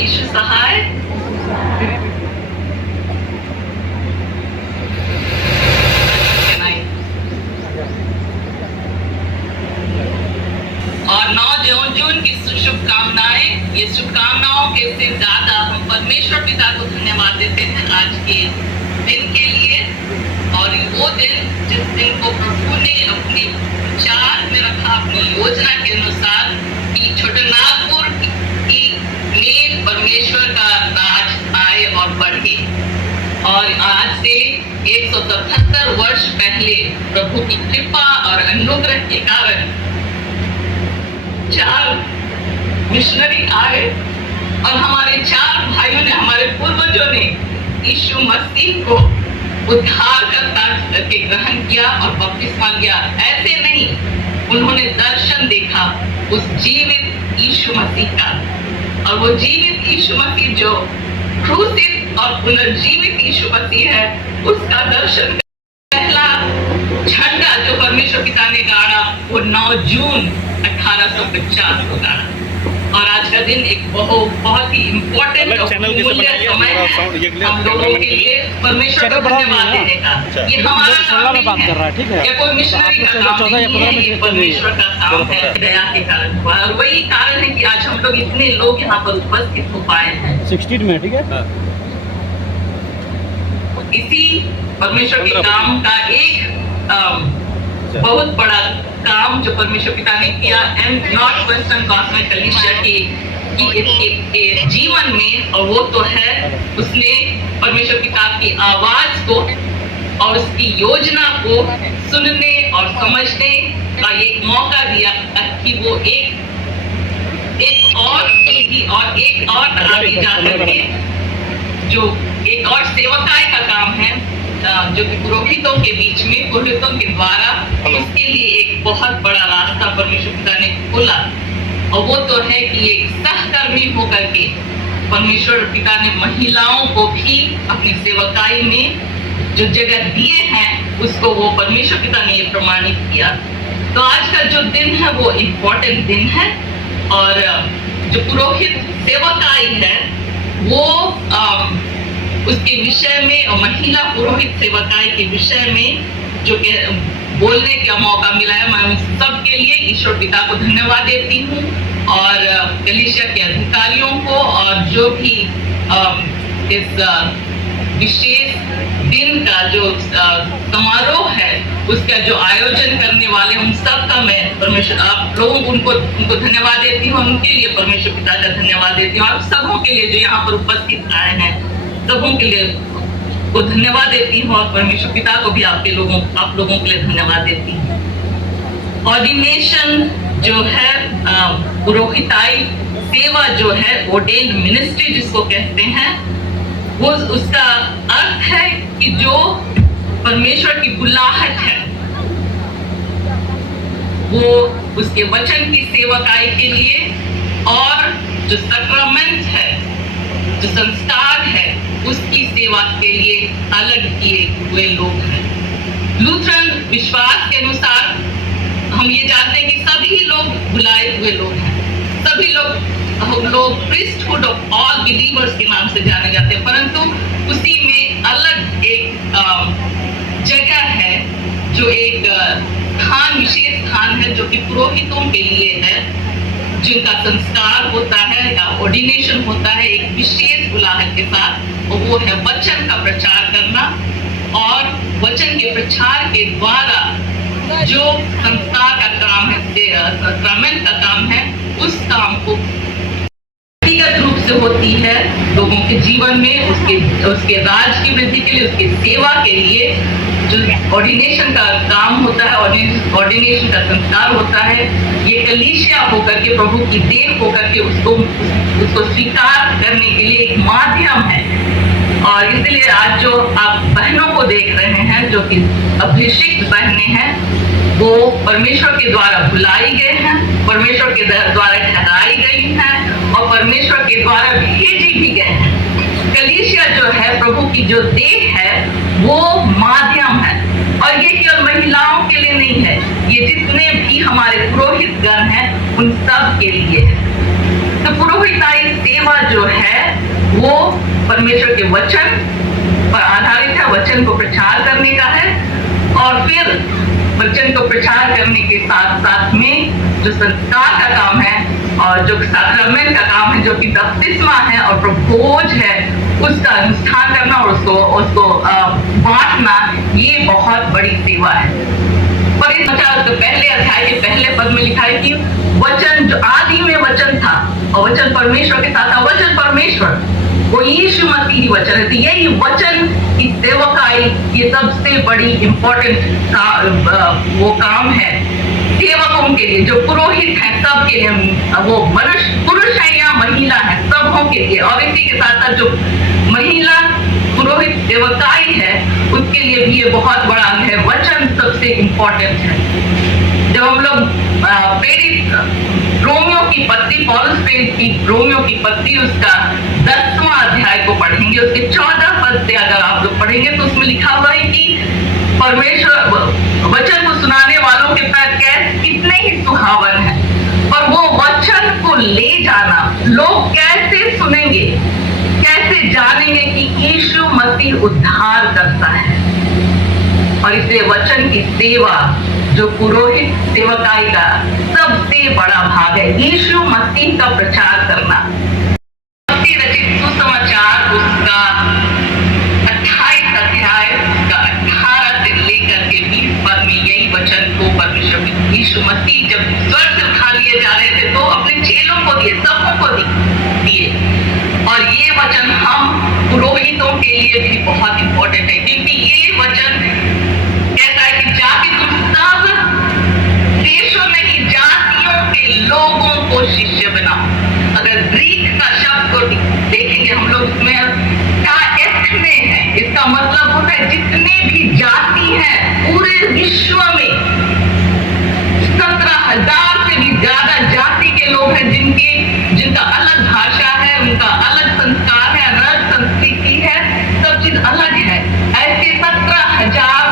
यीशु सहाय। और 9 जून की शुभकामनाएं, ये शुभकामनाओं के से ज्यादा हम परमेश्वर पिता को धन्यवाद देते हैं आज के दिन के लिए। और वो दिन जिस दिन को प्रभु ने अपने विचार में रखा, अपनी योजना के अनुसार कि छोटानागपुर में परमेश्वर का राज आए और बढ़े। और आज से 177 वर्ष पहले प्रभु की कृपा और अनुग्रह के कारण 4 मिशनरी आए और हमारे 4 भाइयों ने, हमारे पूर्वजों ने यीशु मसीह को उद्धारकर्ता करके ग्रहण किया और बपतिस्मा लिया। ऐसे नहीं, उन्होंने दर्शन देखा उस जीवित यीशु मसीह का। और वो जीवित यीशु मसीह जो क्रूसित और पुनर्जीवित यीशु मसीह है, उसका दर्शन पहला झंडा जो परमेश्वर पिता ने गाड़ा वो 9 जून 1850 को गाड़ा। और आज का दिन एक बहुत ही इम्पोर्टेंट और मूल्य समय है हम लोगों के लिए परमेश्वर को धन्यवाद देने का। ये हमारा काम नहीं है, ये कोई मिशनरी का काम नहीं है, ये परमेश्वर का काम है, दया के कारण हुआ। और वही कारण है कि आज हम लोग इतने लोग यहाँ पर उपस्थित हो पाए हैं 16 में। ठीक है, इसी परमेश्वर के काम का एक बहुत बड़ा काम जो परमेश्वर पिता ने किया एंड नॉर्थ वेस्टर्न कॉस्मिक कलीसिया के जीवन में, और वो तो है उसने परमेश्वर पिता की आवाज को और उसकी योजना को सुनने और समझने का एक मौका दिया कि वो एक और पीढ़ी और एक और आगे जा करके जो एक और सेवकाई का काम है जो कि पुरोहितों के बीच में, पुरोहितों के द्वारा इसके लिए एक बहुत बड़ा रास्ता परमेश्वर पिता ने खोला। और वो तो है कि एक सहकर्मी होकर के परमेश्वर पिता ने महिलाओं को भी अपनी सेवकाई में जो जगह दिए हैं उसको वो परमेश्वर पिता ने ये प्रमाणित किया। तो आज का जो दिन है वो इम्पोर्टेंट दिन है। और जो पुरोहित सेवकाई है वो उसके विषय में और महिला पुरोहित सेवकाई के विषय में जो बोलने का मौका मिला है, मैं उन सब के लिए ईश्वर पिता को धन्यवाद देती हूँ और कलीसिया के अधिकारियों को और जो भी इस विशेष दिन का जो समारोह है उसका जो आयोजन करने वाले उन सब का मैं परमेश्वर आप लोगों को उनको धन्यवाद देती हूँ। उनके लिए परमेश्वर पिता का धन्यवाद देती हूँ। आप सबों के लिए जो यहाँ पर उपस्थित आए हैं सबों के लिए को धन्यवाद देती हूँ और परमेश्वर पिता को भी आप लोगों के लिए धन्यवाद देती हूँ। ऑर्डिनेशन जो है पुरोहिताई सेवा जो है ऑर्डेन्ड मिनिस्ट्री जिसको कहते हैं, वो उसका अर्थ है कि जो परमेश्वर की बुलाहट है वो उसके वचन की सेवकाई के लिए और जो सैक्रामेंट है, जो संस्कार है, उसकी सेवा के लिए अलग किए हुए लोग हैं। लूथरन विश्वास के अनुसार हम ये जानते हैं कि सभी लोग बुलाए हुए लोग हैं, सभी लोग प्रीस्टहुड ऑफ ऑल बिलीवर्स के नाम से जाने जाते हैं, परंतु उसी में अलग एक जगह है जो एक विशेष स्थान है जो कि पुरोहितों के लिए है, जिनका संस्कार होता है या ऑर्डिनेशन होता है एक विशेष बुलाहट के साथ, और वो है वचन का प्रचार करना। और वचन के प्रचार के द्वारा जो संस्कार का काम है, सैक्रामेंट का काम है, उस काम को व्यक्तिगत रूप से होती है लोगों के जीवन में, उसके राज की वृद्धि के लिए, उसकी सेवा के लिए जो ऑर्डिनेशन का काम होता है, ऑर्डिनेशन का संस्कार होता है, ये कलीसिया होकर के प्रभु की देन होकर के उसको स्वीकार करने के लिए एक माध्यम है। और इसलिए आज जो आप बहनों को देख रहे हैं जो कि अभिषिक्त बहनें हैं, वो परमेश्वर के द्वारा बुलाई गए हैं, परमेश्वर के द्वारा ठहराई गई हैं और परमेश्वर के द्वारा भेजी भी गए हैं। कलीसिया जो है प्रभु की जो देह है वो माध्यम है, और ये केवल महिलाओं के लिए नहीं है, ये जितने भी हमारे पुरोहित गण हैं उन सब के लिए है। तो पुरोहिताई सेवा जो है वो परमेश्वर के वचन पर आधारित है, वचन को प्रचार करने का है। और फिर वचन को प्रचार करने के साथ साथ में जो संस्कार का काम है और जो सैक्रामेंट का काम है, जो कि बपतिस्मा है और प्रभोज है, उसका अनुष्ठान करना और उसको बांटना, ये बहुत बड़ी सेवा है। पर इस तो पहले अध्याय के पहले पद में लिखा है कि वचन, जो आदि में वचन था और वचन परमेश्वर के साथ था, वचन परमेश्वर वो यीशु मसीह ही वचन है। तो यही वचन की सेवकाई, ये सबसे बड़ी इंपॉर्टेंट वो काम है सेवकों के लिए, जो पुरोहित हैं सबके लिए, वो मनुष्य पुरुष है या महिला है, सबों के लिए। और इसी के साथ साथ जो महिला पुरोहित सेवकाई है उसके लिए भी ये बहुत बड़ा अंग है। वचन सबसे इंपॉर्टेंट है। जब हम लोग रोमियो की पत्री, पौलुस की रोमियो की पत्री उसका 10वां अध्याय को पढ़ेंगे, उसके 14 पद से अगर आप लोग पढ़ेंगे तो उसमें लिखा हुआ है कि परमेश्वर वचन को सुनाने वालों के पैर कितने ही सुहावन है, और वो वचन को ले जाना लोग कैसे सुनेंगे, कैसे जानेंगे कि यीशु मसीह उद्धार करता है। और इसलिए वचन की सेवा जो पुरोहित सेवकाई का सबसे बड़ा भाग है, यीशु मसीह का प्रचार करना। रचित सुसमाचार उसका 28 अध्याय उसका 18 से लेकर के 20 पद में यही वचन को परमेश्वर यीशु मसीह जब स्वर्ग से उठा लिए जा रहे थे तो अपने चेलों को दिए, सबों को दिए। और ये वचन हम पुरोहितों के लिए भी बहुत इंपॉर्टेंट है, क्योंकि ये वचन कहता है कि जाके तुम सब देशों में ही जातियों के लोगों को शिष्य बनाओ। अगर ग्रीक का शब्द को देखेंगे हम लोग, उसमें टाएथने है, इसका मतलब होता है जितने भी जाति हैं पूरे विश्व में 17,000 से भी ज्यादा जाति के लोग हैं जिनका अलग भाषा है, उनका अलग संस्कार है, अलग संस्कृति है, सब चीज अलग है। ऐसे 17,000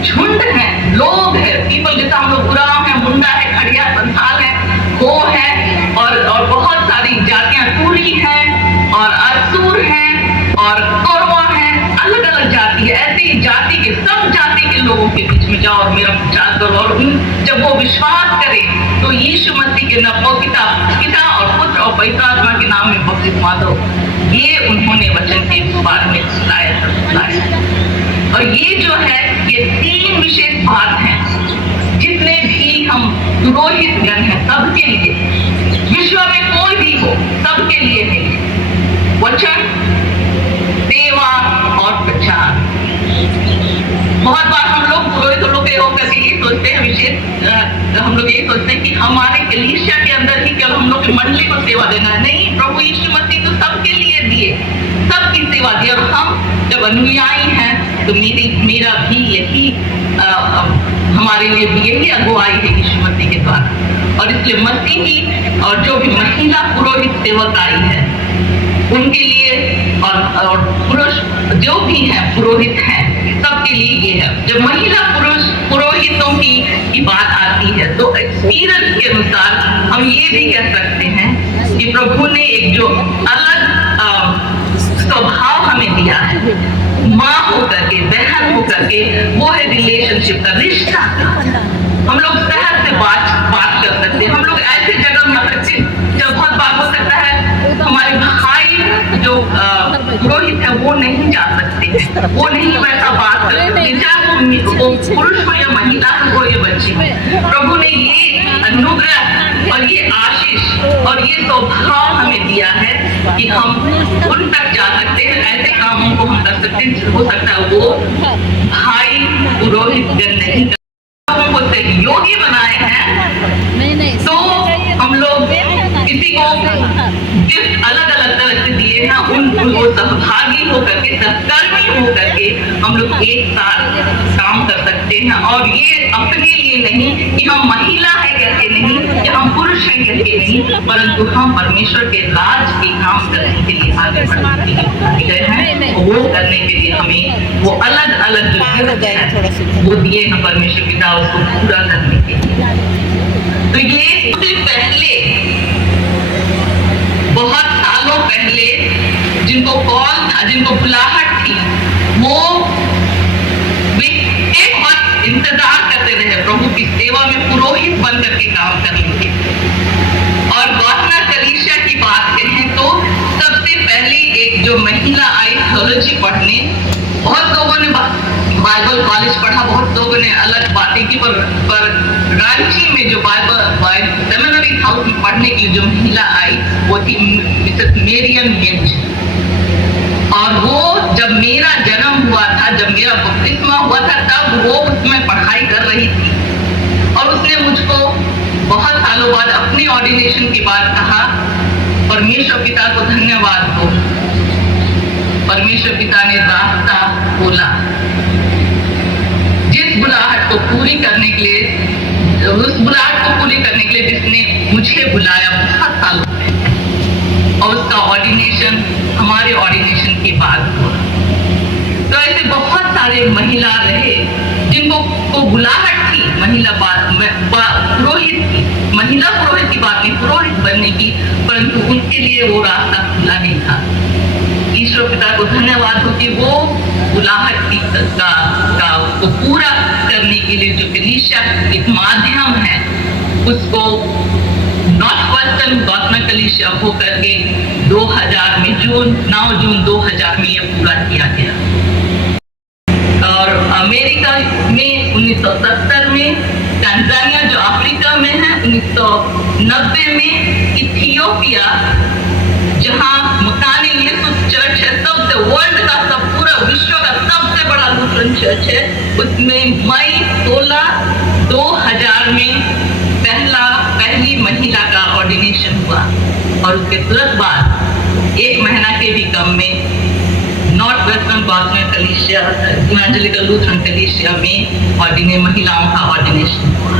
झुंड हैं, लोग हैं, पीपल, जैसा हम लोग उराव है, मुंडा है, खड़िया, संथाल है, हो है, और बहुत सारी जातियां, टूरी हैं और असुर हैं और कौरवा हैं, अलग अलग जाति है। ऐसी जाति के सब जाति के लोगों के बीच में जाओ और मेरा प्रचार करो, और जब वो विश्वास करें तो यीशु मसीह के नाम पिता और पुत्र और पवित्र आत्मा के नाम में बपतिस्मा दो। ये उन्होंने वचन के बारे में सुनाया। और ये जो है ये 3 विशेष भाग हैं जितने भी हम पुरोहित गण हैं सबके लिए, विश्व में कोई भी हो सबके लिए है वचन, सेवा और प्रचार। बहुत बार हम लोग पुरोहित लोग होकर के ये सोचते हैं, विशेष हम लोग ये सोचते हैं कि हमारे कलीसिया के अंदर ही केवल हम लोग की मंडली को सेवा देना है। नहीं, प्रभु यीशु मसीह तो सबके लिए दिए, सबकी सेवा दी। और हम जब अनुयायी हैं तो मेरा भी यही हमारे लिए भी यही अगुवाई है यीशु मसीह के द्वारा। और इसलिए मसीही और जो भी महिला पुरोहित सेवकाई है उनके लिए और पुरुष जो भी हैं पुरोहित हैं सबके लिए ये है। जब महिला पुरुष पुरोहितों की बात आती है तो एक्सपीरियंस के अनुसार हम ये भी कह सकते हैं कि प्रभु ने एक जो अलग स्वभाव हमें दिया है, माँ होकर के, बहन होकर के, वो है रिलेशनशिप का, रिश्ता का। हम लोग सहज से बात कर सकते हैं, हम लोग ऐसे जगह में आ सकते हैं जब बहुत बात हो सकता है हमारे भाई जो पुरोहित है वो नहीं जा सकते हैं, वो नहीं वैसा बात कर सकते, चाहे वो पुरुष हो या महिला हो या बच्ची हो। प्रभु ने ये अनुग्रह और ये आशीष और ये स्वभाव हमें दिया है कि हम उन तक जा सकते हैं, ऐसे कामों को हम कर सकते हैं। हो सकता है वो भाई पुरोहित गण नहीं को सहयोगी बनाए हैं, तो हम लोग किसी को गिफ्ट अलग अलग तरह से दिए हैं, उनको सहभागी होकर के, सहकर्मी होकर के हम लोग एक साथ काम कर सकते हैं। और ये अपने लिए नहीं कि हम महिला है करके नहीं या हम पुरुष है करके नहीं, परंतु हम परमेश्वर के राज के काम करने के लिए आगे बढ़ने गए हैं। वो करने के लिए हमें वो अलग अलग जो वो दिए हैं परमेश्वर पिता, उसको पूरा करने के लिए। तो ये पहले बहुत सालों जिनको बुलाहट थी, वो एक वक्त इंतजार करते रहे प्रभु की सेवा में पुरोहित बन करके काम करने के। और गौतमा कलीसिया की बात करें तो सबसे पहले एक जो महिला आई थियोलॉजी पढ़ने, बहुत लोगों ने बाइबल कॉलेज पढ़ा, बहुत लोगों ने अलग बातें की, पर रांची में जो बाइबल सेमिनरी हाउस में पढ़ने के लिए जो महिला आई वो थी मिसेस मेरियम मिंज। और वो जब मेरा जन्म हुआ था, जब मेरा बपतिस्मा हुआ था, तब वो उसमें पढ़ाई कर रही थी। और उसने मुझको बहुत सालों बाद अपनी ऑर्डिनेशन के बाद कहा, परमेश्वर पिता को धन्यवाद हो, परमेश्वर पिता ने रास्ता खोला। जिस बुलाहट को पूरी करने के लिए, उस बुलाहट को पूरी करने के लिए जिसने मुझे बुलाया बहुत सालों में, और उसका ऑर्डिनेशन हमारे ऑर्डिनेशन के बाद हुआ। तो ऐसे बहुत सारे महिला रहे जिनको को बुलाहट थी महिला पुरोहित की, महिला पुरोहित की बात नहीं, पुरोहित बनने की, परंतु उनके लिए वो रास्ता खुला नहीं था। ईश्वर पिता को धन्यवाद हो कि वो बुलाहट की का को पूरा करने के लिए जो कलीसिया एक माध्यम है, उसको नॉर्थ वेस्टर्न गौतमा कलीसिया हो करके 2000 में 9 जून 2000 में ये पूरा किया गया। और अमेरिका में 1970 में, टंजानिया जो अफ्रीका में है 1990 में, इथियोपिया जहां मकाने यीशु चर्च है, सबसे वर्ल्ड का पूरा विश्व का सबसे बड़ा लूथरन चर्च है, उसमें मई 16 2000 में पहली महिला का ऑर्डिनेशन हुआ। और उसके तुरंत बाद 1 महीना के भी कम में नॉर्थ वेस्टर्न गौतमा कलीसिया इवेंजेलिकल लूथरन कलीसिया में महिलाओं का ऑर्डिनेशन हुआ।